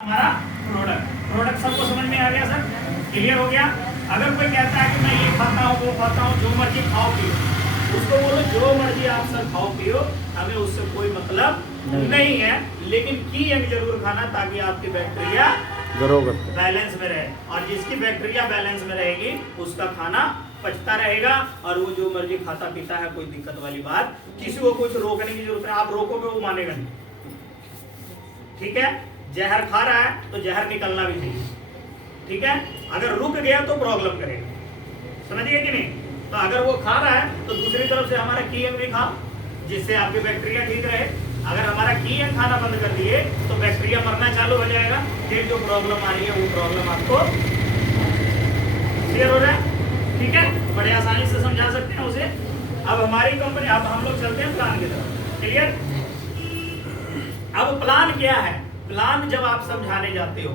हमारा प्रोडक्ट सबको समझ में आ गया सर? क्लियर हो गया? अगर कोई कहता है कि मैं ये खाता हूँ वो खाता हूँ, जो मर्जी खाओ पियो, उसको बोलो जो मर्जी आप सर खाओ पियो, हमें उससे कोई मतलब नहीं है, लेकिन की अंग जरूर खाना ताकि आपकी बैक्टीरिया बैलेंस में रहे, और जिसकी बैक्टीरिया बैलेंस में रहेगी उसका खाना पचता रहेगा और वो जो मर्जी खाता पीता है, कोई दिक्कत वाली बात, किसी को कुछ रोकने की जरूरत नहीं। आप रोकोगे वो मानेगा नहीं, ठीक है? जहर खा रहा है तो जहर निकलना भी चाहिए, ठीक है? अगर रुक गया तो प्रॉब्लम करेगा, समझिए कि नहीं? तो अगर वो खा रहा है तो दूसरी तरफ से हमारा की अंग भी खाओ, जिससे आपकी बैक्टीरिया ठीक रहे। अगर हमारा की अंग खाना बंद कर दिए तो बैक्टीरिया मरना चालू हो जाएगा, फिर जो प्रॉब्लम आ रही है वो प्रॉब्लम आपको क्लियर हो रहा है? ठीक है, बड़े आसानी से समझा सकते हैं उसे। अब हमारी कंपनी, अब हम लोग चलते हैं प्लान की तरफ। क्लियर? अब प्लान क्या है? प्लान जब आप समझाने जाते हो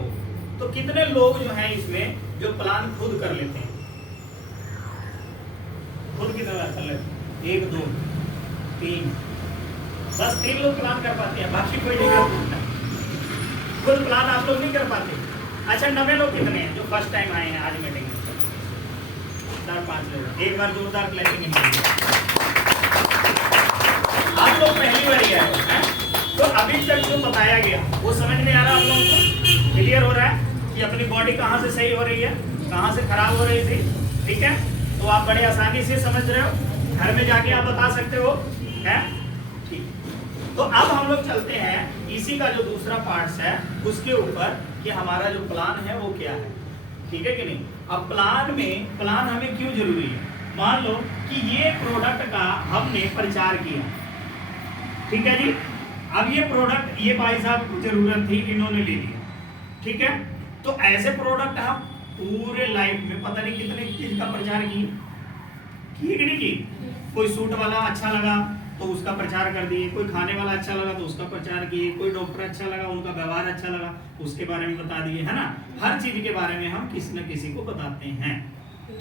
तो कितने लोग जो हैं इसमें जो प्लान खुद कर लेते हैं, खुद की तरह कर लेते हैं? 1 2 3, बस 3 लोग प्लान कर पाते हैं, बाकी कोई नहीं कर पाता। खुद प्लान आप लोग नहीं कर पाते। अच्छा, 90 लोग कितने हैं जो फर्स्ट टाइम आए हैं आज मीटिंग में? 4-5 लोग। एक बार जोरदार क्लैपिंग। आप लोग पहली बार आए हैं, तो अभी तक जो बताया गया वो समझ में आ रहा है आप लोगों को? क्लियर हो रहा है कि अपनी बॉडी कहाँ से सही हो रही है, कहाँ से खराब हो रही थी? ठीक है, तो आप बड़े आसानी से समझ रहे हो, घर में जाके आप बता सकते हो, है? ठीक। तो अब हम लोग चलते हैं इसी का जो दूसरा पार्ट्स है उसके ऊपर कि हमारा जो प्लान है वो क्या है, ठीक है कि नहीं? अब प्लान हमें क्यों जरूरी है? मान लो कि ये प्रोडक्ट का हमने प्रचार किया, ठीक है जी? अब ये प्रोडक्ट, ये भाई साहब को जरूरत थी, इन्होंने ले लिया, ठीक है? तो ऐसे प्रोडक्ट हम पूरे लाइफ में पता नहीं कितने चीज का प्रचार किए कि नहीं किए? कोई सूट वाला अच्छा लगा तो उसका प्रचार कर दिए, कोई खाने वाला अच्छा लगा तो उसका प्रचार किए, कोई डॉक्टर अच्छा लगा, उनका व्यवहार अच्छा लगा, उसके बारे में बता दिए, है ना? हर चीज के बारे में हम किसी न किसी को बताते हैं,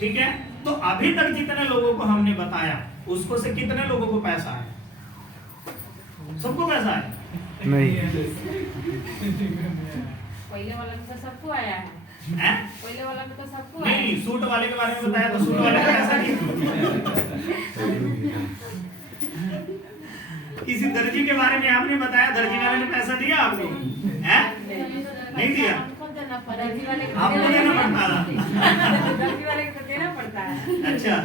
ठीक है? तो अभी तक जितने लोगों को हमने बताया उसको से कितने लोगों को पैसा है? सबको पैसा है? नहीं, पहले वाला में तो सबको आया है। हैं? पहले वाला में तो सबको नहीं, सूट वाले के बारे में बताया तो सूट वाले का पैसा नहीं। किसी दर्जी के बारे में आपने बताया, दर्जी वाले ने पैसा दिया आपको? हैं? नहीं दिया? आपको देना पड़ता था। दर्जी वाले को देना पड़ता है। अच्छा,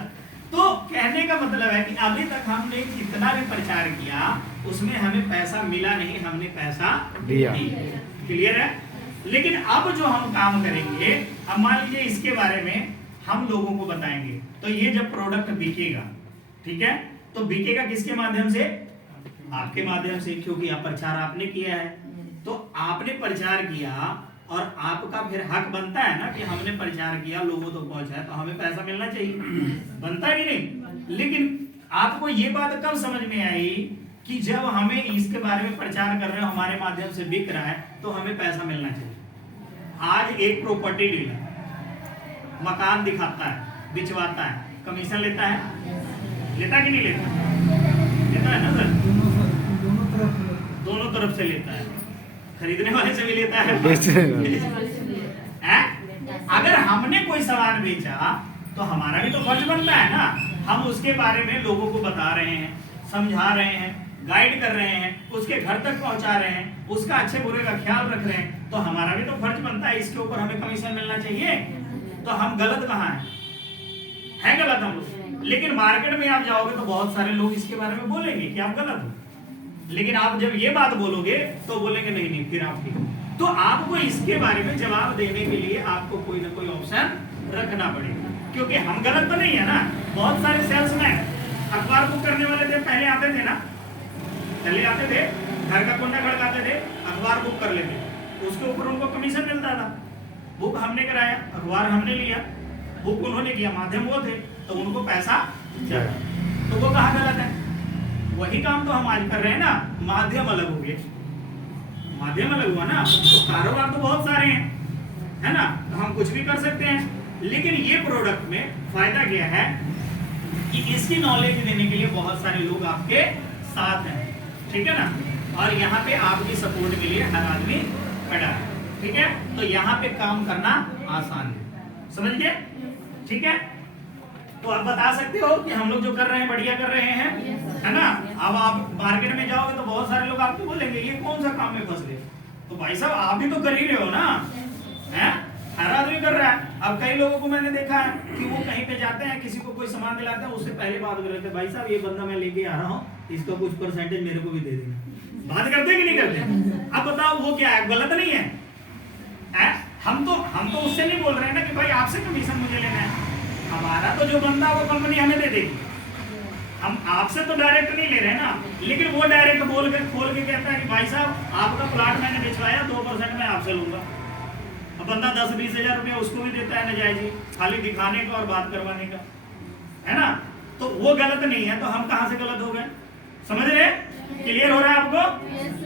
तो कहने का मतलब है कि अभी तक हमने जितना भी प्रचार किया उसमें हमें पैसा मिला नहीं, हमने पैसा दिया। क्लियर है? लेकिन अब जो हम काम करेंगे, अब मान लीजिए इसके बारे में हम लोगों को बताएंगे, तो ये जब प्रोडक्ट बिकेगा, ठीक है, तो बिकेगा किसके माध्यम से? आपके माध्यम से, क्योंकि आप प्रचार आपने किया है। तो आपने प्रचार किया और आपका फिर हक बनता है ना कि हमने प्रचार किया, लोगों तक पहुंचा, तो हमें पैसा मिलना चाहिए, बनता है कि नहीं? लेकिन आपको ये बात कब समझ में आई कि जब हमें इसके बारे में प्रचार कर रहे हो, हमारे माध्यम से बिक रहा है, तो हमें पैसा मिलना चाहिए। आज एक प्रॉपर्टी डीलर मकान दिखाता है, बिचवाता है, कमीशन लेता है? लेता कि नहीं लेता? लेता है ना सर? दोनों तरफ से लेता है, खरीदने वाले से भी लेता है, अगर हमने कोई सामान बेचा तो हमारा भी तो फर्ज बनता है ना, हम उसके बारे में लोगों को बता रहे हैं, समझा रहे हैं, गाइड कर रहे हैं, उसके घर तक पहुंचा रहे हैं, उसका अच्छे बुरे का ख्याल रख रहे हैं, तो हमारा भी तो फर्ज बनता है, इसके ऊपर हमें कमीशन मिलना चाहिए। तो हम गलत कहाँ है गलत हम लोग। लेकिन मार्केट में आप जाओगे तो बहुत सारे लोग इसके बारे में बोलेंगे कि आप गलत हो, लेकिन आप जब ये बात बोलोगे तो बोलेंगे नहीं नहीं फिर आप ठीक हो। तो आपको इसके बारे में जवाब देने के लिए आपको कोई ना कोई ऑप्शन रखना पड़ेगा, क्योंकि हम गलत तो नहीं है ना। बहुत सारे सेल्समैन अखबार बुक करने वाले थे, पहले आते थे ना, पहले आते थे, घर का कुंडा खड़काते थे, अखबार बुक कर लेते, उसके ऊपर उनको कमीशन मिलता था। बुक हमने कराया, अखबार हमने लिया, बुक उन्होंने किया, माध्यम वो थे, तो उनको पैसा जाता। तो वो कहाँ गलत है? वही काम तो हम आज कर रहे हैं ना, माध्यम अलग हो गए, माध्यम अलग हुआ ना, तो कारोबार तो बहुत सारे हैं, है ना, तो हम कुछ भी कर सकते हैं। लेकिन ये प्रोडक्ट में फायदा क्या है कि इसकी नॉलेज देने के लिए बहुत सारे लोग आपके साथ हैं, ठीक है ना, और यहाँ पे आपकी सपोर्ट के लिए हर आदमी खड़ा है। ठीक है, तो यहाँ पे काम करना आसान है, समझ गए? ठीक है, तो आप बता सकते हो कि हम लोग जो कर रहे हैं बढ़िया कर रहे हैं, है ना? अब आप मार्केट में जाओगे तो बहुत सारे लोग आपको बोलेंगे ये कौन सा काम में फंस गए। तो भाई साहब आप भी तो कर ही रहे हो ना, हैं? हर आदमी कर रहा है। अब कई लोगों को मैंने देखा है कि वो कहीं पे जाते हैं, किसी को कोई सामान दिलाते हैं, उससे पहले बात कर लेते हैं, भाई साहब ये बंदा मैं लेके आ रहा हूँ, इसका कुछ परसेंटेज मेरे को भी दे देना। बात करते हैं कि नहीं करते? अब बताओ वो क्या है, गलत नहीं है? हम तो उससे नहीं बोल रहे हैं ना कि भाई आपसे कमीशन मुझे लेना है। हमारा तो जो बंदा वो कंपनी हमें दे देगी, हम आपसे तो डायरेक्ट नहीं ले रहे हैं ना। लेकिन वो डायरेक्ट बोल के खोल के कहता है कि भाई साहब आपका प्लाट मैंने बिछवाया, 2% मैं आपसे लूंगा। अब बंदा 10-20 हजार रुपया उसको भी देता है नजायज ही, खाली दिखाने का और बात करवाने का, है ना? तो वो गलत नहीं है, तो हम कहां से गलत हो गए? समझ रहे? क्लियर हो रहा है आपको?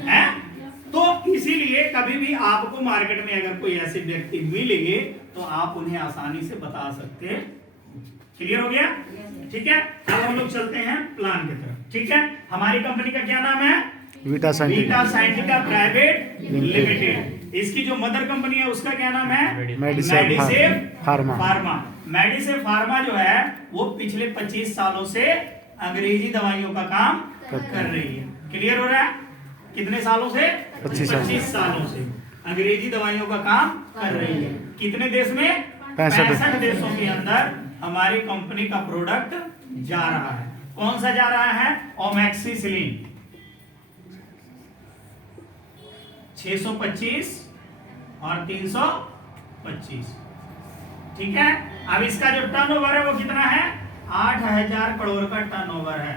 है? तो इसीलिए कभी भी आपको मार्केट में अगर कोई ऐसे व्यक्ति मिले तो आप उन्हें आसानी से बता सकते हैं। क्लियर हो गया? ठीक है, अब हम लोग चलते हैं प्लान की तरफ। ठीक है, हमारी कंपनी का क्या नाम है? Vita Scientica private limited. इसकी जो मदर कंपनी है उसका क्या नाम है? मेडिसेफ फार्मा। मेडिसेफ फार्मा जो है वो पिछले 25 सालों से अंग्रेजी दवाइयों का काम कर रही है। क्लियर हो रहा है? कितने सालों से? 25 सालों से अंग्रेजी दवाइयों का काम कर रही है। कितने देश में? 65 देशों के अंदर हमारी कंपनी का प्रोडक्ट जा रहा है। कौन सा जा रहा है? ओमैक्सिसिलिन 625 और 325। ठीक है, अब इसका जो टर्नओवर है वो कितना है? 8000 करोड़ का टर्नओवर है।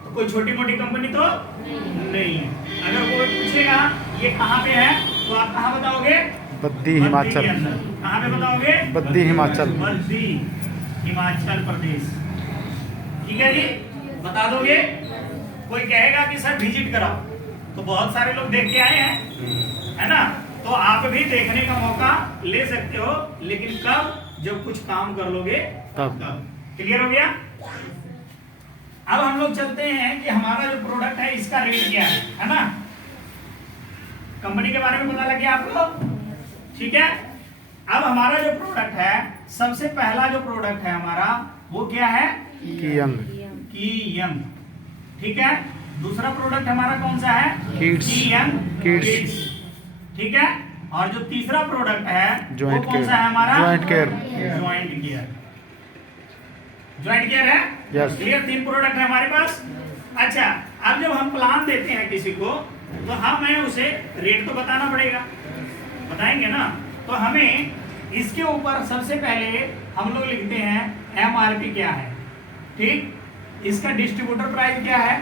तो कोई छोटी मोटी कंपनी तो नहीं है। अगर कोई पूछेगा ये कहाँ पे है तो आप कहाँ बताओगे? बद्दी हिमाचल। कहाँ पे बताओगे? बद्दी हिमाचल। बद्दी हिमाचल प्रदेश। ठीक है जी, बता दोगे? कोई कहेगा कि सर विजिट कराओ, तो बहुत सारे लोग देख के आए हैं, है ना? तो आप भी देखने का मौका ले सकते हो, लेकिन कब? जब कुछ काम कर लोगे तब। क्लियर हो गया? अब हम लोग चलते हैं कि हमारा जो प्रोडक्ट है इसका रेट क्या है ना? कंपनी के बारे में पता लग गया आपको? ठीक है, अब हमारा जो प्रोडक्ट है, सबसे पहला जो प्रोडक्ट है हमारा वो क्या है? की यंग। ठीक है, दूसरा प्रोडक्ट हमारा कौन सा है? किड्स। ठीक है, और जो तीसरा प्रोडक्ट है वो कौन सा है हमारा? ज्वाइंट केयर है। क्लियर? 3 प्रोडक्ट है हमारे पास। अच्छा, अब जब हम प्लान देते हैं किसी को तो हमें उसे रेट तो बताना पड़ेगा, बताएंगे ना? तो हमें इसके ऊपर सबसे पहले हम लोग लिखते हैं MRP क्या है, ठीक, इसका डिस्ट्रीब्यूटर प्राइस क्या है,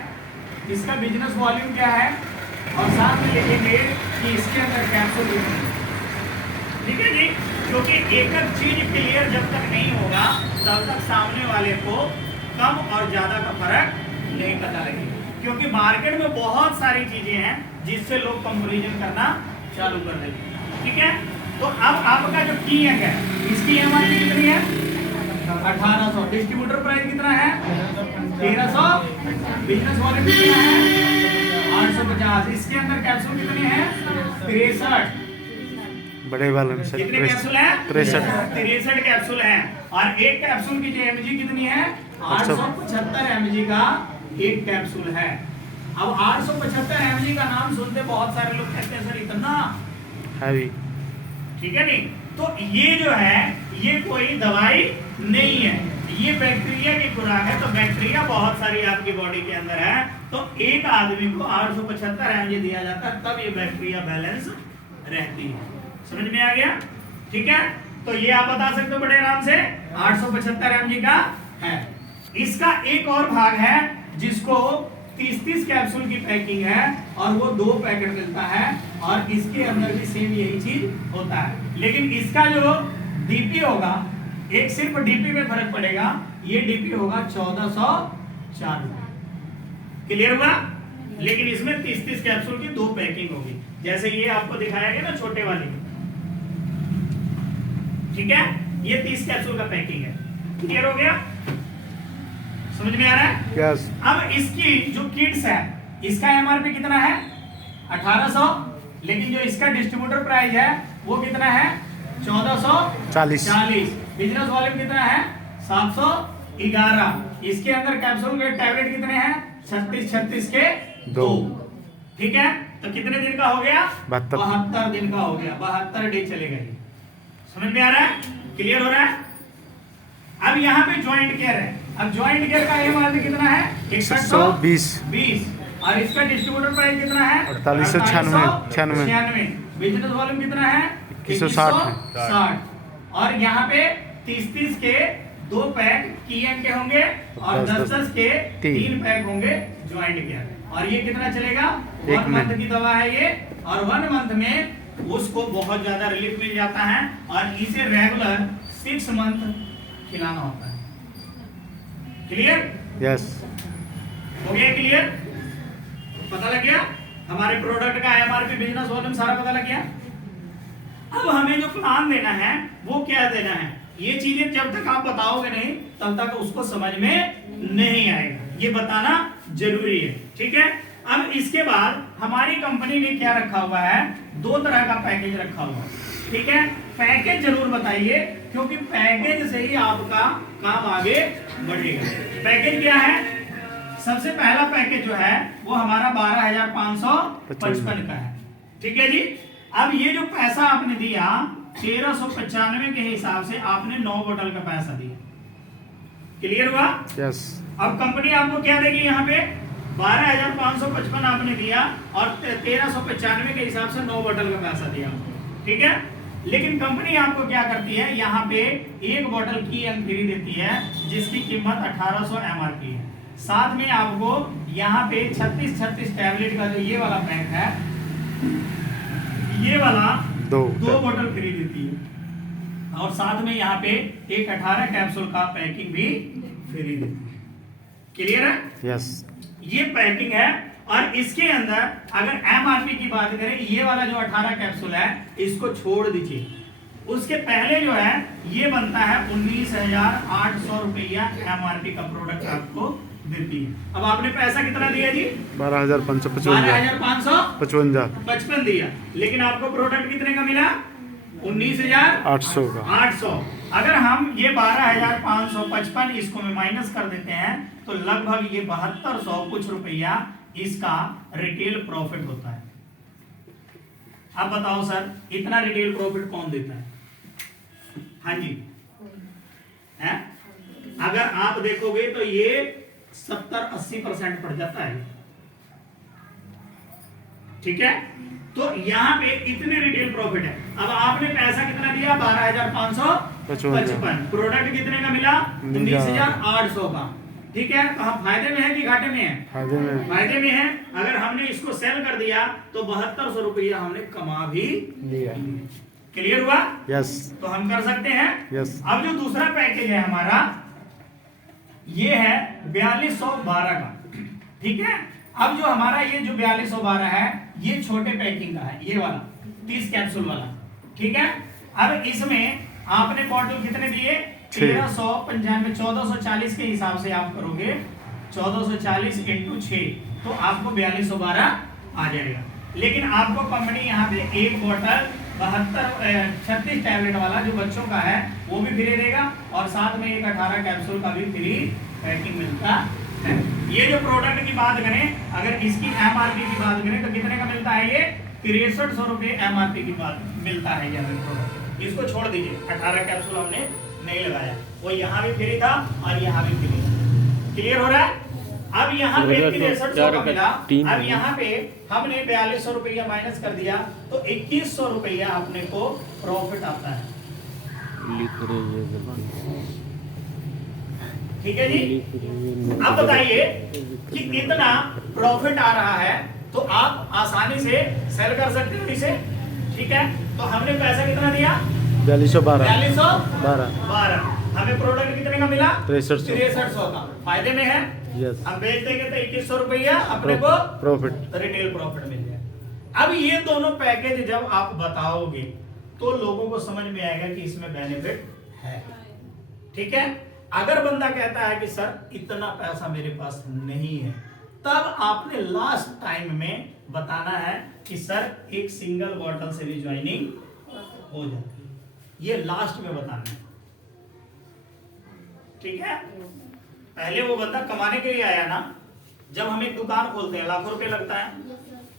इसका बिजनेस वॉल्यूम क्या है, और साथ में लिखेंगे कि इसके अंदर कैप्सूल कितने हैं। ठीक है जी, क्योंकि एक चीज क्लियर जब तक नहीं होगा तब तक सामने वाले को कम और ज्यादा का फर्क नहीं पता लगेगा। क्योंकि मार्केट में बहुत सारी चीजें हैं जिससे लोग कंपैरिजन करना चालू कर देते हैं। ठीक है, तो अब आपका जो की है इसकी MRP कितनी है? 1800। डिस्ट्रीब्यूटर प्राइस कितना है? 1300। बिजनेस वॉल्यूम कितना है? 850। इसके अंदर कैप्सूल कितने हैं? 63। बड़े वाले में कितने कैप्सूल हैं? 63 कैप्सूल हैं। और एक कैप्सूल की जो mg कितनी है? 875 mg का एक कैप्सूल है। अब 875 mg का नाम सुनते बहुत सारे लोग कहते हैं सर इतना हैवी। ठीक है नहीं? तो ये जो है ये कोई दवाई नहीं है, ये बैक्टीरिया की खुराक है। तो बैक्टीरिया बहुत सारी आपकी बॉडी के अंदर है, तो एक आदमी को 875 mg दिया जाता है, तब ये बैक्टीरिया बैलेंस रहती है। समझ में आ गया? ठीक है, तो ये आप बता सकते हो बड़े आराम से 875 mg का है। इसका एक और भाग है जिसको 30-30 कैप्सूल की पैकिंग है और वो 2 पैकेट मिलता है, और इसके अंदर भी सेम यही चीज होता है। लेकिन इसका जो डीपी होगा, एक सिर्फ डीपी में फर्क पड़ेगा, ये डीपी होगा 1404 रुपए। क्लियर हुआ? लेकिन इसमें 30-30 कैप्सूल की 2 पैकिंग होगी, जैसे ये आपको दिखाया गया ना छोटे वाले। ठीक है, ये 30 कैप्सूल का पैकिंग है। क्लियर हो गया? समझ में आ रहा है? यस। अब इसकी जो किड्स है इसका MRP कितना है? 1800। लेकिन जो इसका डिस्ट्रीब्यूटर प्राइस है वो कितना है 1440। बिजनेस वॉल्यूम कितना है 711। इसके अंदर कैप्सूल के टैबलेट कितने हैं 36 के 2। ठीक है, तो कितने दिन का हो गया 72 दिन का हो गया। 72 डे चलेगा ये। समझ में आ रहा है, क्लियर हो रहा है। अब यहाँ पे ज्वाइंट केयर है। अब ज्वाइंट केयर का एमआरपी कितना है 6120 और इसका डिस्ट्रीब्यूटर प्राइस कितना है 4896। बिजनेस वॉल्यूम कितना है 2160 और यहाँ पे 30 के 2 पैक कीएम के होंगे और 10 के 3 पैक होंगे ज्वाइंट केयर। और ये कितना चलेगा 1 मंथ की दवा है ये, और 1 मंथ में उसको बहुत ज्यादा रिलीफ मिल जाता है और इसे रेगुलर 6 मंथ खिलाना होता है। क्लियर? यस। हो गया क्लियर? पता लग गया हमारे प्रोडक्ट का एमआरपी बिजनेस वॉल्यूम सारा पता लग गया। अब हमें जो प्लान देना है वो क्या देना है, ये चीजें जब तक आप बताओगे नहीं तब तक उसको समझ में नहीं आएगा, ये बताना जरूरी है। ठीक है, अब इसके बाद हमारी कंपनी ने क्या रखा हुआ है 2 तरह का पैकेज रखा हुआ है। ठीक है, पैकेज जरूर बताइए क्योंकि पैकेज से ही आपका काम आगे बढ़ेगा। पैकेज क्या है, सबसे पहला पैकेज जो है वो हमारा 12,555 का है। ठीक है जी, अब ये जो पैसा आपने दिया 1395 के हिसाब से आपने 9 बोतल का पैसा दिया। क्लियर हुआ? यस। अब कंपनी आपको क्या देगी, यहाँ पे 12,555 आपने दिया और 1395 के हिसाब से 9 बोतल का पैसा दिया। ठीक है, लेकिन कंपनी आपको क्या करती है, यहाँ पे 1 बोतल की फ्री देती है जिसकी कीमत 1800 एमआरपी है। साथ में आपको यहाँ पे 36 टैबलेट का जो ये वाला पैक है, ये वाला 2 बोतल फ्री देती है और साथ में यहाँ पे एक 18 कैप्सूल का पैकिंग भी फ्री देती है। क्लियर है? यस। ये पैकिंग है और इसके अंदर अगर एमआरपी की बात करें, ये वाला जो 18 कैप्सूल है इसको छोड़ दीजिए, उसके पहले जो है ये बनता है 19,800 रुपया एमआरपी का प्रोडक्ट आपको देती है। अब आपने पैसा कितना दिया जी 12,555 दिया, लेकिन आपको प्रोडक्ट कितने का मिला 19,800 का। अगर हम ये 12,555 इसको में माइनस कर देते हैं तो लगभग ये 7200 कुछ रुपया इसका रिटेल प्रॉफिट होता है। अब बताओ सर इतना रिटेल प्रॉफिट कौन देता है? हाँ जी है? अगर आप देखोगे तो ये 70-80% पड़ जाता है। ठीक है, तो यहाँ पे इतने रिटेल प्रॉफिट है। अब आपने पैसा कितना दिया 12,555, प्रोडक्ट कितने का मिला 19,800 का। ठीक है, तो हम फायदे में है कि घाटे में है? फायदे में है। अगर हमने इसको सेल कर दिया तो 7200 रुपया हमने कमा भी लिया। क्लियर हुआ? यस। तो हम कर सकते हैं। यस। अब जो दूसरा पैकेज है हमारा ये है 4212 का। ठीक है, अब जो हमारा ये जो 4212 है ये छोटे पैकिंग का है, ये वाला 30 कैप्सूल वाला। ठीक है, अब इसमें आपने बॉटल कितने दिए 1395, 1440 के हिसाब से आप करोगे 1440 × 6 तो आपको 4212 आ जाएगा। लेकिन आपको कंपनी यहाँ पे एक बॉटल 36 टैबलेट वाला जो बच्चों का है वो भी फ्री देगा और साथ में एक 18 कैप्सूल का भी फ्री पैकिंग मिलता है। ये जो प्रोडक्ट की बात करें, अगर इसकी एमआरपी की बात करें तो कितने का मिलता है ये 6300 रुपये एमआरपी की बात मिलता है ये प्रोडक्ट। इसको छोड़ दीजिए, 18 कैप्सूल हमने नहीं लगाया, वो यहाँ भी फ्री था और यहाँ भी फ्री था। क्लियर हो रहा है? अब यहाँ पे 6300 का मिला, अब यहाँ पे हमने 4200 रुपया माइनस कर दिया तो 2100 रुपया अपने को प्रॉफिट आता है। ठीक है जी, अब बताइए कि इतना प्रॉफिट आ रहा है तो आप आसानी से सेल कर सकते हो इसे। ठीक है, तो हमने पैसा कितना दिया 4212, हमें प्रोडक्ट कितने का मिला 6300 का। फायदे में है। यस। हम बेच देंगे तो 2100 रुपया अपने को प्रॉफिट, रिटेल प्रॉफिट मिल जाए। अब ये दोनों पैकेज जब आप बताओगे तो लोगों को समझ में आएगा कि इसमें बेनिफिट है। ठीक है, अगर बंदा कहता है कि सर इतना पैसा मेरे पास नहीं है, तब आपने लास्ट टाइम में बताना है कि सर एक सिंगल बॉटल से भी ज्वाइनिंग हो जाती है, ये लास्ट में बताना है। ठीक है, पहले वो बंदा कमाने के लिए आया ना। जब हम एक दुकान खोलते हैं लाखों रुपए लगता है,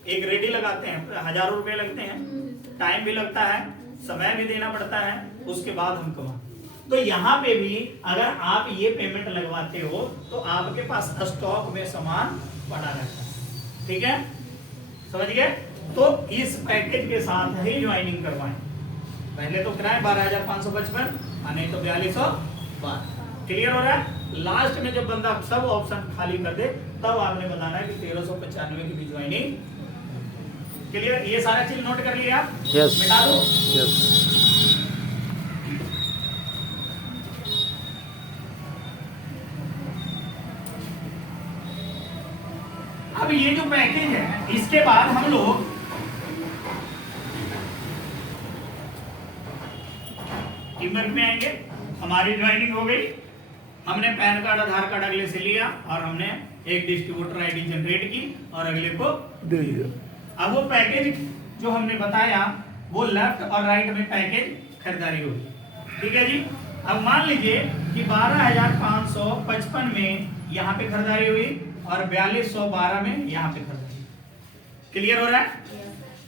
एक रेडी लगाते हैं हजारों रुपए लगते हैं, टाइम भी लगता है, समय भी देना पड़ता है, उसके बाद हम कमाते। तो यहाँ पे भी अगर आप ये पेमेंट लगवाते हो तो आपके पास स्टॉक में सामान पड़ा रहता है। ठीक है, समझ गए? तो इस पैकेज के साथ ही ज्वाइनिंग करवाएं। पहले तो कराएं 12,555 नहीं तो 4212। क्लियर हो रहा है? लास्ट में जब बंदा सब ऑप्शन खाली कर दे तब आपने बताना है कि 1395 की भी ज्वाइनिंग। क्लियर? ये सारा चीज नोट कर लिया? यस मिटा दो। यस। अब ये जो पैकेज है इसके बाद हम लोग टीमवर्क में आएंगे। हमारी ज्वाइनिंग हो गई, हमने पैन कार्ड आधार कार्ड अगले से लिया और हमने एक डिस्ट्रीब्यूटर आईडी जनरेट की और अगले को दे दिया। अब वो पैकेज जो हमने बताया वो लेफ्ट और राइट में पैकेज खरीदारी होगी। ठीक है जी। अब मान लीजिए कि 12,555 में यहाँ पे खरीदारी हुई और 4212 में यहाँ पे खरीदारी। क्लियर हो रहा है?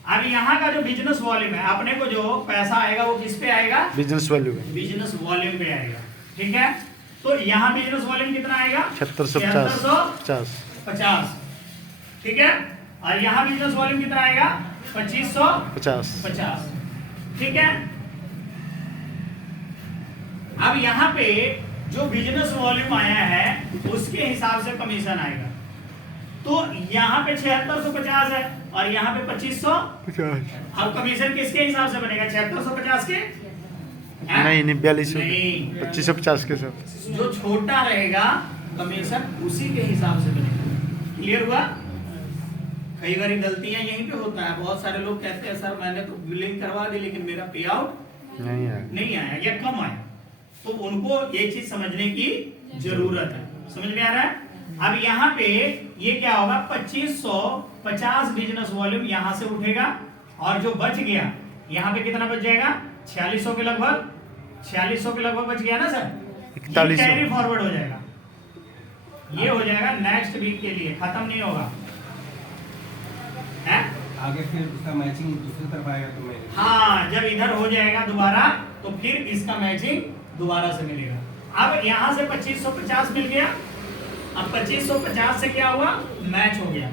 अब यहाँ का जो बिजनेस वॉल्यूम है, अपने को जो पैसा आएगा वो किस पे आएगा? बिजनेस वैल्यू में। बिजनेस वॉल्यूम पे आएगा। ठीक है, तो यहाँ बिजनेस वॉल्यूम कितना आएगा? 7650। ठीक है, और यहाँ बिजनेस वॉल्यूम कितना आएगा? 2550। ठीक है, अब यहाँ पे जो बिजनेस वॉल्यूम आया है उसके हिसाब से कमीशन आएगा। तो यहाँ पे 7650 है और यहाँ पे 2550। अब कमीशन किसके हिसाब से बनेगा? 7650 के? नहीं 4200 नहीं, 2550 के साथ। जो छोटा रहेगा कमीशन उसी के हिसाब से बनेगा। क्लियर हुआ? कई बार गलतियां यहीं पे होता है। बहुत सारे लोग कहते हैं सर मैंने तो बिलिंग करवा दी लेकिन मेरा पे आउट नहीं आया या कम आया। तो उनको ये चीज समझने की जरूरत है। समझ में आ रहा है? अब यहाँ पे ये क्या होगा? 2550 बिजनेस वॉल्यूम यहाँ से उठेगा और जो बच गया यहाँ पे कितना बच जाएगा? 4600 के लगभग। 4600 के लगभग बच गया ना सर? 4100 कैरी फॉरवर्ड हो जाएगा। ये हो जाएगा नेक्स्ट वीक के लिए, खत्म नहीं होगा है? आगे फिर उसका मैचिंग दूसरी तरफ आएगा तो मैं हाँ, जब इधर हो जाएगा दोबारा तो फिर इसका मैचिंग दोबारा से मिलेगा। अब यहाँ से 2550 मिल गया। अब 2550 से क्या हुआ? मैच हो गया।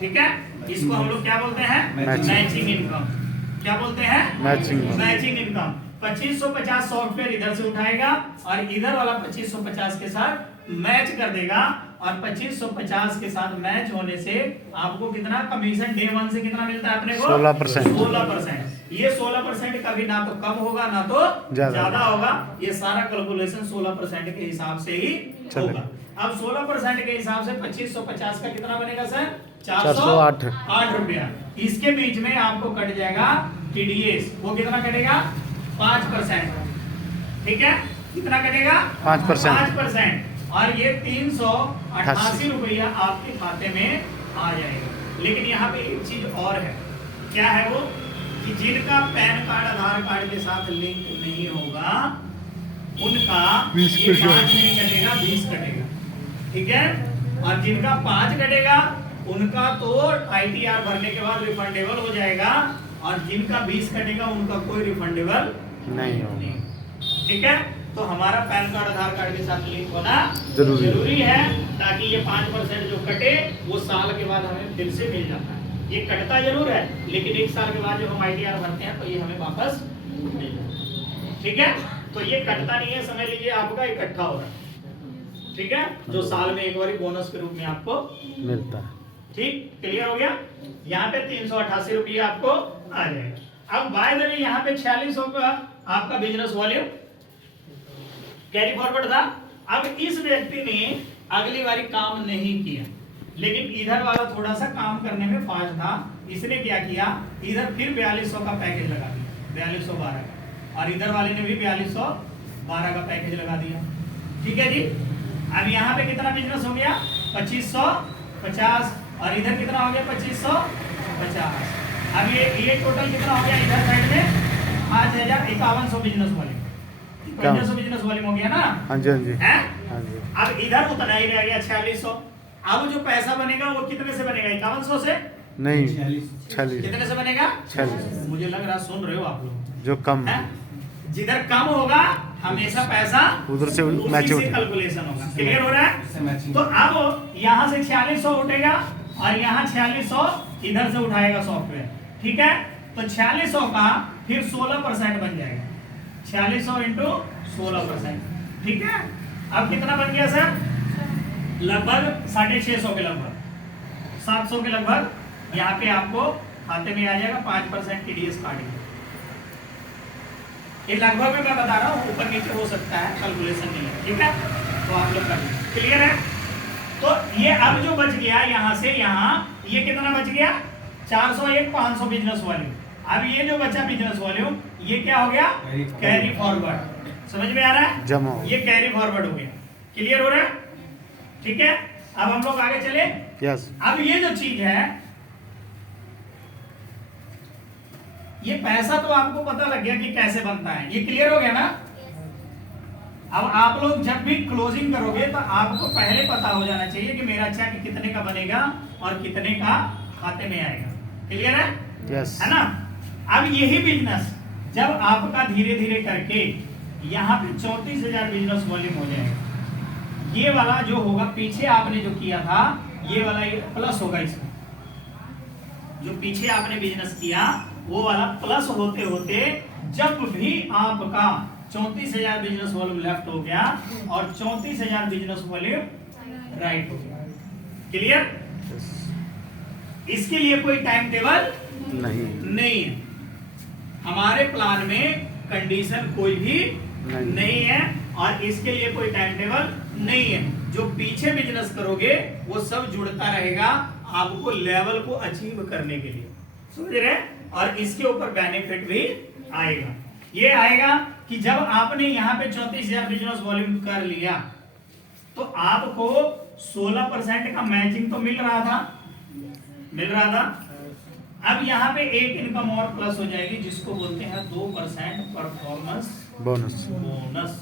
ठीक है, इसको हम लोग क्या बोलते हैं? Matching income. क्या बोलते हैं? Matching income. 2550 सॉफ्टवेयर इधर से उठाएगा और इधर वाला 2550 के साथ मैच कर देगा और 2550 के साथ मैच होने से आपको कितना कमीशन डे 1 से कितना मिलता है अपने को? 16%। ये 16% कभी ना तो कम होगा ना तो ज्यादा होगा। ये सारा कैलकुलेशन 16% के हिसाब से ही होगा। अब 16% के हिसाब से 2550 का कितना बनेगा सर? 408 रुपया। इसके बीच में आपको कट जाएगा टीडीएस। वो कितना कटेगा? 5%। ठीक है, कितना कटेगा? 5%। और ये 388 रुपया आपके खाते में आ जाएगा। लेकिन यहाँ पे एक चीज और है। क्या है वो? कि जिनका पैन कार्ड आधार कार्ड के साथ लिंक नहीं होगा उनका 5 नहीं कटेगा, 20 कटेगा। ठीक है, और जिनका 5 कटेगा उनका तो आईटीआर भरने के बाद रिफंडेबल हो जाएगा और जिनका 20 कटेगा उनका कोई रिफंडेबल नहीं होगा। ठीक है, तो हमारा पैन कार्ड आधार कार्ड के साथ लिंक होना जरूरी है ताकि ये 5% जो कटे वो साल के बाद हमें फिर से मिल जाता है। ये कटता जरूर है लेकिन 1 साल के बाद जब हम आईटीआर भरते हैं तो ये हमें वापस मिल जाता है। ठीक है, तो ये कटता नहीं है, समझ लीजिए आपका इकट्ठा हो रहा है। ठीक है, जो साल में एक बार बोनस के रूप में आपको मिलता है। ठीक, क्लियर हो गया? यहाँ पे 388 रुपया आपको आ जाएगा। अब बाय द वे यहाँ पे 4600 का आपका बिजनेस वॉल्यूम कैरी फॉरवर्ड था। अब इस व्यक्ति ने अगली बारी काम नहीं किया लेकिन इधर वाला थोड़ा सा काम करने में फास्ट था। इसने क्या किया? इधर फिर 4200 का पैकेज लगा दिया, 4212 का, और इधर वाले ने भी 4212 का पैकेज लगा दिया। ठीक है जी। अब यहाँ पे कितना बिजनेस हो गया? 2550 और इधर कितना हो गया? 2550। 50। अब ये टोटल कितना हो गया इधर साइड में 5100 बिजनेस वॉल्यूम, 5100 बिजनेस वॉल्यूम हो गया ना। हाँ जी हाँ जी हैं? हाँ जी। अब इधर उतना ही रह गया 4600। अब जो पैसा बनेगा वो कितने से बनेगा? 5100 से। नहीं 46 कितने से बनेगा? 46 मुझे लग रहा सुन रहे हो आप लोग। जो कम हैं? जिधर कम होगा हमेशा पैसा उधर से मैच होता है। कैलकुलेशन होगा। क्लियर हो रहा है? इससे मैचिंग तो अब यहाँ से 4600 उठेगा और यहाँ 4600 इधर से उठाएगा सॉफ्टवेयर। ठीक है, तो 4600 का फिर 16% बन जाएगा। 4600 इंटू 16%। ठीक है, अब कितना बन गया सर? लगभग 650 के लगभग, 700 के लगभग। यहाँ पे आपको खाते में आ जाएगा 5% TDS काटेंगे। ये लगभग में मैं बता रहा हूँ, ऊपर नीचे हो सकता है, कैलकुलेशन नहीं है। ठीक है, तो आप लोग कर लीजिए। क्लियर है? तो ये अब जो बच गया यहाँ से यहाँ, ये कितना बच गया? 401 500 बिजनेस वॉल्यूम। अब ये जो बचा बिजनेस वॉल्यूम, ये क्या हो गया? Carry forward. समझ में आ रहा है? जमा हो। ये कैरी फॉरवर्ड हो गया। क्लियर हो रहा है? ठीक है, अब हम लोग आगे चले। यस अब ये जो चीज है, ये पैसा तो आपको पता लग गया कि कैसे बनता है। ये क्लियर हो गया ना? अब आप लोग जब भी क्लोजिंग करोगे तो आपको पहले पता हो जाना चाहिए कि मेरा चेक कितने का बनेगा और कितने का खाते में आएगा। क्लियर है? यस है ना? अब यही बिजनेस जब आपका धीरे धीरे करके यहाँ पे 34,000 बिजनेस वॉल्यूम हो जाएगा, ये वाला जो होगा पीछे आपने जो किया था, ये वाला ये प्लस होगा इसमें। जो पीछे आपने बिजनेस किया वो वाला प्लस होते होते जब भी आपका 34,000 बिजनेस वॉल्यूम लेफ्ट हो गया और 34,000 बिजनेस वॉल्यूम राइट हो गया। क्लियर? इसके लिए कोई टाइम टेबल नहीं है। हमारे प्लान में कंडीशन कोई भी नहीं है और इसके लिए कोई टाइम टेबल नहीं है। जो पीछे बिजनेस करोगे वो सब जुड़ता रहेगा आपको लेवल को अचीव करने के लिए। समझ रहे? और इसके ऊपर बेनिफिट भी आएगा। ये आएगा कि जब आपने यहाँ पे 34,000 बिजनेस वॉल्यूम कर लिया तो आपको 16% का मैचिंग तो मिल रहा था। अब यहाँ पे एक इनकम और प्लस हो जाएगी जिसको बोलते हैं 2% परफॉर्मेंस बोनस।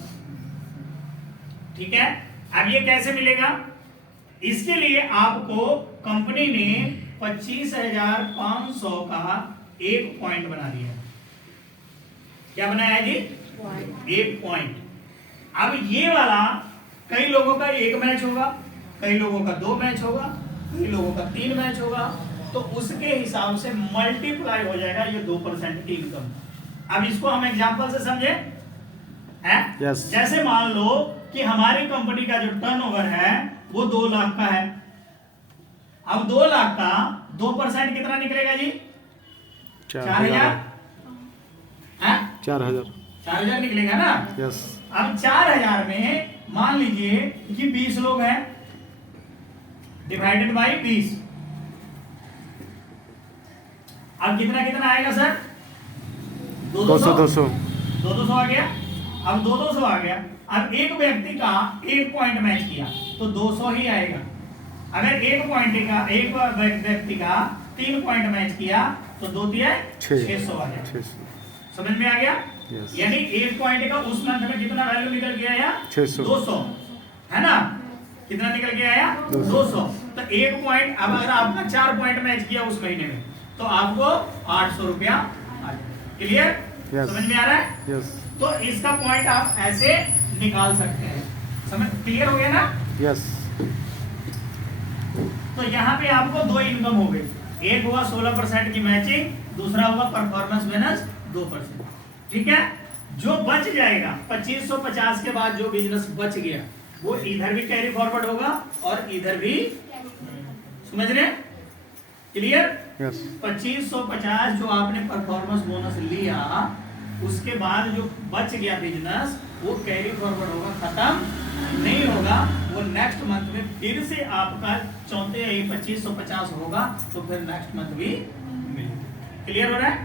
ठीक है, अब ये कैसे मिलेगा? इसके लिए आपको कंपनी ने 25,500 का एक पॉइंट बना दिया। क्या बनाया है जी? एक पॉइंट। अब ये वाला कई लोगों का एक मैच होगा, कई लोगों का 2 मैच होगा, कई लोगों का 3 मैच होगा, तो उसके हिसाब से मल्टीप्लाई हो जाएगा ये 2% की इनकम। अब इसको हम एग्जांपल से समझे हैं? Yes. जैसे मान लो कि हमारी कंपनी का जो टर्नओवर है वो 2 लाख का है। अब 2 लाख का 2% कितना निकलेगा जी? 4,000। 4,000 निकलेगा ना? यस अब 4,000 में मान लीजिए कि 20 लोग हैं, डिवाइडेड बाई 20। अब कितना आएगा सर? 200 आ गया। अब 200 आ गया। अब एक व्यक्ति का एक पॉइंट मैच किया तो 200 ही आएगा। अगर एक व्यक्ति का 3 पॉइंट मैच किया तो 2 दिया 600 आ गया। समझ में आ गया? Yes. यानी एक पॉइंट का उस मंथ में कितना वैल्यू निकल के आया? 200 है ना? कितना निकल के आया? 200। तो एक पॉइंट, अब अगर आपका 4 पॉइंट मैच किया उस महीने में तो आपको 800 रुपया आ जाएगा। क्लियर? समझ में आ रहा है? यस तो इसका पॉइंट आप ऐसे निकाल सकते हैं। समझ क्लियर हो गया ना? यस तो यहाँ पे आपको 2 इनकम हो गई। एक हुआ 16% की मैचिंग, दूसरा हुआ परफॉर्मेंस बोनस 2%। ठीक है, जो बच जाएगा 2550 के बाद जो बिजनेस बच गया वो इधर भी कैरी फॉरवर्ड होगा और इधर भी। समझ रहे? क्लियर? यस 2550 जो आपने परफॉर्मेंस बोनस लिया उसके बाद जो बच गया बिजनेस वो कैरी फॉरवर्ड होगा, खत्म नहीं होगा। वो नेक्स्ट मंथ में फिर से आपका 2550 होगा तो फिर नेक्स्ट मंथ भी मिलेगा। क्लियर हो रहा है?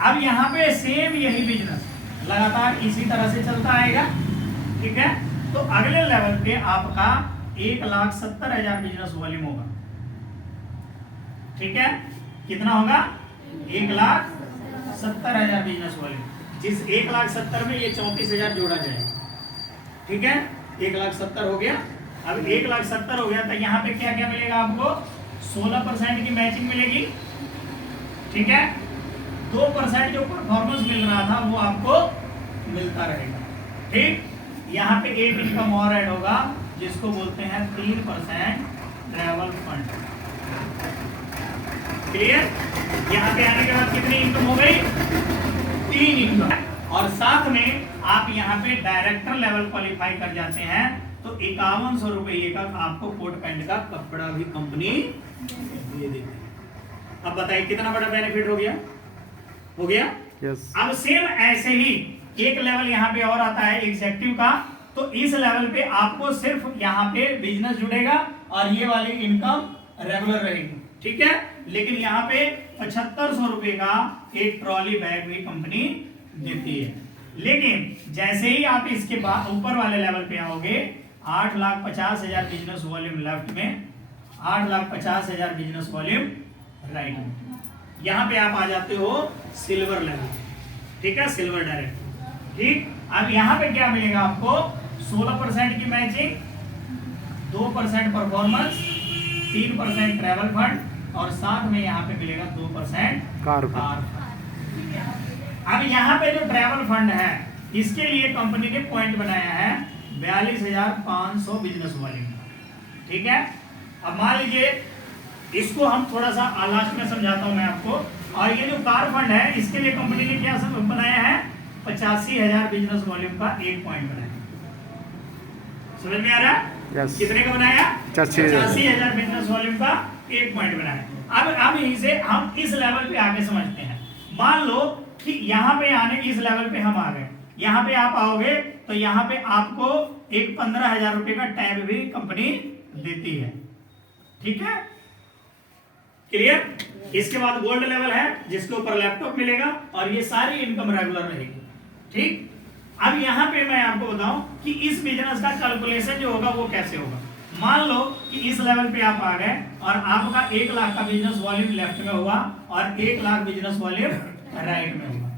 अब यहाँ पे सेम यही बिजनेस लगातार इसी तरह से चलता आएगा। ठीक है, तो अगले लेवल पे आपका 1,70,000 बिजनेस वॉल्यूम होगा। ठीक है, कितना होगा 1,70,000 बिजनेस वॉल्यूम। जिस 1,70,000 में ये 34,000 जोड़ा जाएगा, ठीक है। 1,70,000 हो गया। अब 1,70,000 हो गया तो यहाँ पे क्या क्या मिलेगा आपको, 16% की मैचिंग मिलेगी, ठीक है। 2% जो परफॉर्मेंस मिल रहा था वो आपको मिलता रहेगा, ठीक। यहाँ पे एक इनकम और ऐड होगा जिसको बोलते हैं 3% ट्रैवल फंड। क्लियर। यहाँ पे आने के बाद कितनी इनकम हो गई, 3 इनकम। और साथ में आप यहाँ पे डायरेक्टर लेवल क्वालिफाई कर जाते हैं तो 5100 रुपये का आपको कोट पैंट का कपड़ा भी कंपनी दे देती है। अब बताइए कितना बड़ा बेनिफिट हो गया, हो गया। यस। अब सेम ऐसे ही एक लेवल यहाँ पे और आता है एग्जेक्टिव का, तो इस लेवल पे आपको सिर्फ यहाँ पे बिजनेस जुड़ेगा और ये वाली इनकम रेगुलर रहेगी, ठीक है। लेकिन यहाँ पे 7500 रुपए का एक ट्रॉली बैग भी कंपनी देती है। लेकिन जैसे ही आप इसके बाद ऊपर वाले लेवल पे आओगे, 8,50,000 बिजनेस वॉल्यूम लेफ्ट में, 8,50,000 बिजनेस वॉल्यूम राइट में, यहाँ पे आप आ जाते हो सिल्वर लेवल, ठीक है, सिल्वर डायरेक्ट, ठीक। अब यहाँ पे क्या मिलेगा आपको, 16% की मैचिंग, 2% परफॉर्मेंस, 3% ट्रैवल फंड और साथ में यहाँ पे मिलेगा 2% कार फंड। अब यहाँ पे जो ट्रैवल फंड है इसके लिए कंपनी ने पॉइंट बनाया है 42,500 बिजनेस वॉल्यूम, ठीक है। अब मान लीजिए इसको हम थोड़ा सा लास्ट में समझाता हूं मैं आपको। और ये जो कार फंड है इसके लिए कंपनी ने क्या सब बनाया है, 85,000 बिजनेस वॉल्यूम का एक पॉइंट बनाया। समझ में आ रहा है? Yes. कितने का बनाया, 85,000 बिजनेस वॉल्यूम का एक पॉइंट बनाया। अब यहीं से हम इस लेवल पे आके समझते हैं। मान लो कि यहाँ पे आने इस लेवल पे हम आ गए, यहाँ पे आप आओगे तो यहाँ पे आपको एक 15,000 रुपए का टैब भी कंपनी देती है, ठीक है, क्लियर। इसके बाद गोल्ड लेवल है जिसके ऊपर लैपटॉप मिलेगा और ये सारी इनकम रेगुलर रहेगी, ठीक। अब यहाँ पे मैं आपको बताऊं कि इस बिजनेस का कैलकुलेशन जो होगा वो कैसे होगा। मान लो कि इस लेवल पे आप आ गए और आपका 1 लाख का बिजनेस वॉल्यूम लेफ्ट में हुआ और 1 लाख बिजनेस वॉल्यूम राइट में हुआ,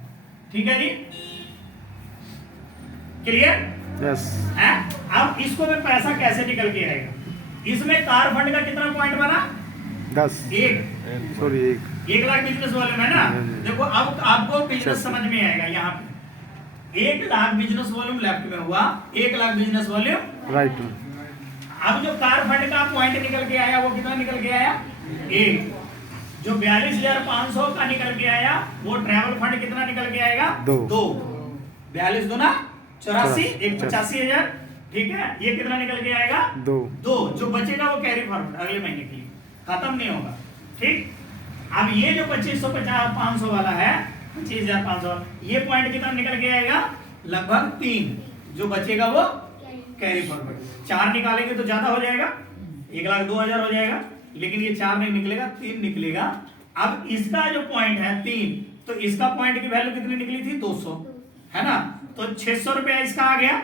ठीक है जी, क्लियर। यस। है। अब इसको में पैसा कैसे निकल के आएगा, इसमें कार फंड का कितना पॉइंट बना, 10, एक, सॉरी 1 लाख बिजनेस वॉल्यूम है ना। देखो अब आपको बिजनेस समझ में आएगा। यहाँ पे 1 लाख बिजनेस वॉल्यूम लेफ्ट में हुआ, 1 लाख बिजनेस वॉल्यूम राइट में। अब जो कार फंड का पॉइंट निकल के आया वो कितना निकल के आया, 1। जो 42,500 का निकल के आया वो ट्रैवल फंड कितना निकल के आएगा, 2। 42 दूना 84, एक 85,000, ठीक है। ये कितना निकल के आएगा, 2। जो बचेगा वो कैरी फॉरवर्ड अगले महीने के लिए, खत्म नहीं होगा, ठीक। अब ये जो 25,500 वाला है, 25,500, ये पॉइंट कितना निकल के आएगा, लगभग 3। जो बचेगा वो कैरी फॉरवर्ड। 4 निकालेंगे तो ज्यादा हो जाएगा, 1,02,000 हो जाएगा, लेकिन ये 4 नहीं निकलेगा, 3 निकलेगा। अब इसका जो पॉइंट है 3, तो इसका पॉइंट की वैल्यू कितनी निकली थी, 200, है ना। तो 600 रुपया इसका आ गया,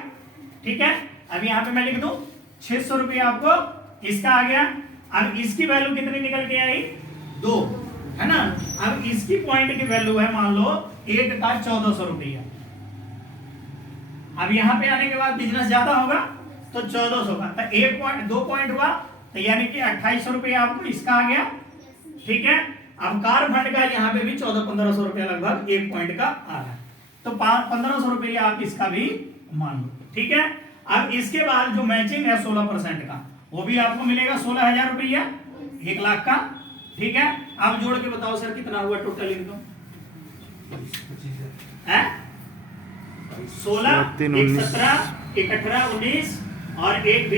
ठीक है। अब यहाँ पे मैं लिख दूं 600 रुपया आपको इसका आ गया। अब इसकी वैल्यू कितनी निकल के आई, 2, है ना। अब इसकी पॉइंट की वैल्यू है मान लो 1 का 1400 रुपया। अब यहाँ पे आने के बाद बिजनेस ज्यादा होगा तो 1400 का, तो 1 पॉइंट 2 पॉइंट हुआ, तो यानी कि 2800 रुपया आपको इसका आ गया, ठीक है। अब कार फंड का यहाँ पे भी 1400-1500 रुपया लगभग 1 पॉइंट का आ रहा है, तो 1500 रुपया आप इसका भी मान लो, ठीक है। अब इसके बाद जो मैचिंग है 16% का, वो भी आपको मिलेगा 16,000 रुपया 1 लाख का, ठीक है। अब जोड़ के बताओ सर कितना हुआ टोटल इनकम, 16, 1 17, 1 18, 19 और 1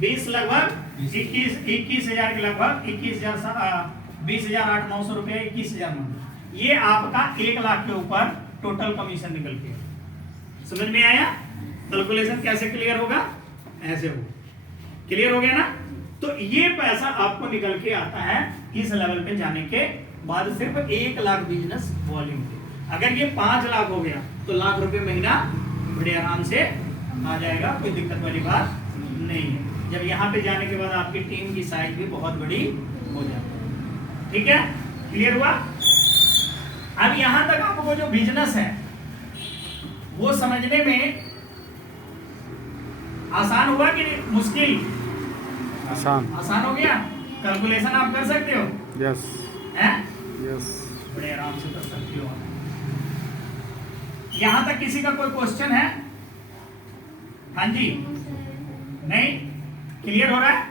20 लगभग 21,000 के लगभग 20,800 रुपए, 21,000। ये आपका 1 लाख के ऊपर टोटल कमीशन निकल के, समझ में आया। कैलकुलेशन कैसे क्लियर होगा, ऐसे होगा, क्लियर हो गया ना। तो ये पैसा आपको निकल के आता है इस लेवल पे जाने के बाद सिर्फ 1 लाख बिजनेस वॉल्यूम पे। अगर ये 5 लाख हो गया तो लाख रुपए महीना बड़े आराम से आ जाएगा, कोई दिक्कत वाली बात नहीं है। जब यहाँ पे जाने के बाद आपकी टीम की साइज भी बहुत बड़ी हो जाती है, ठीक है। क्लियर हुआ? अब यहां तक आपको जो बिजनेस है वो समझने में आसान हुआ कि मुश्किल? आसान। आसान हो गया। कैलकुलेशन आप कर सकते हो? यस हैं? यस। बड़े आराम से कर सकते हो। यहां तक किसी का कोई क्वेश्चन है? हाँ जी, नहीं? क्लियर हो रहा है?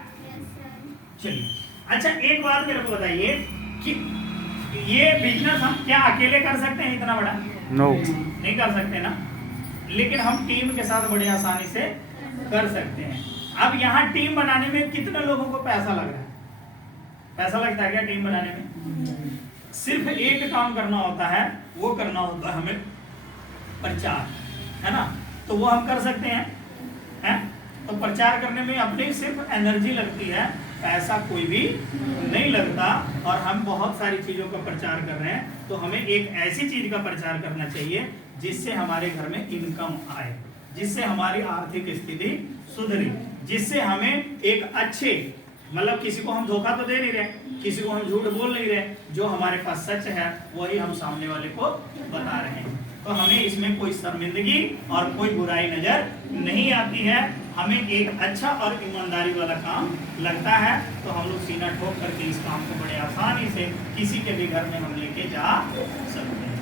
चलिए, अच्छा एक बात मेरे को बताइए कि ये बिजनेस हम क्या अकेले कर सकते हैं इतना बड़ा? नो। नहीं कर सकते ना, लेकिन हम टीम के साथ बड़ी आसानी से कर सकते हैं। अब यहाँ टीम बनाने में कितने लोगों को पैसा लग रहा है? पैसा लगता है क्या टीम बनाने में? सिर्फ एक काम करना होता है, वो करना होता है हमें प्रचार, है ना? तो वो हम कर सकते हैं? तो प्रचार करने में अपनी सिर्फ एनर्जी लगती है, पैसा कोई भी नहीं लगता। और हम बहुत सारी चीजों का प्रचार कर रहे हैं, तो हमें एक ऐसी चीज का प्रचार करना चाहिए जिससे हमारे घर में इनकम आए, जिससे हमारी आर्थिक स्थिति सुधरे, जिससे हमें एक अच्छे, मतलब किसी को हम धोखा तो दे नहीं रहे, किसी को हम झूठ बोल नहीं रहे, जो हमारे पास सच है वही हम सामने वाले को बता रहे हैं। तो हमें इसमें कोई शर्मिंदगी और कोई बुराई नजर नहीं आती है। हमें एक अच्छा और ईमानदारी वाला काम लगता है, तो हम लोग सीना ठोक करके इस काम को बड़े आसानी से किसी के भी घर में हम लेके जा सकते हैं।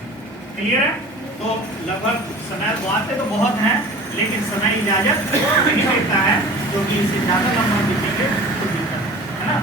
क्लियर है? तो लगभग समय बातें तो बहुत हैं, लेकिन समय इजाजत नहीं देता है, क्योंकि इससे ज्यादा लंबा दिखेंगे तो दिक्कत है ना।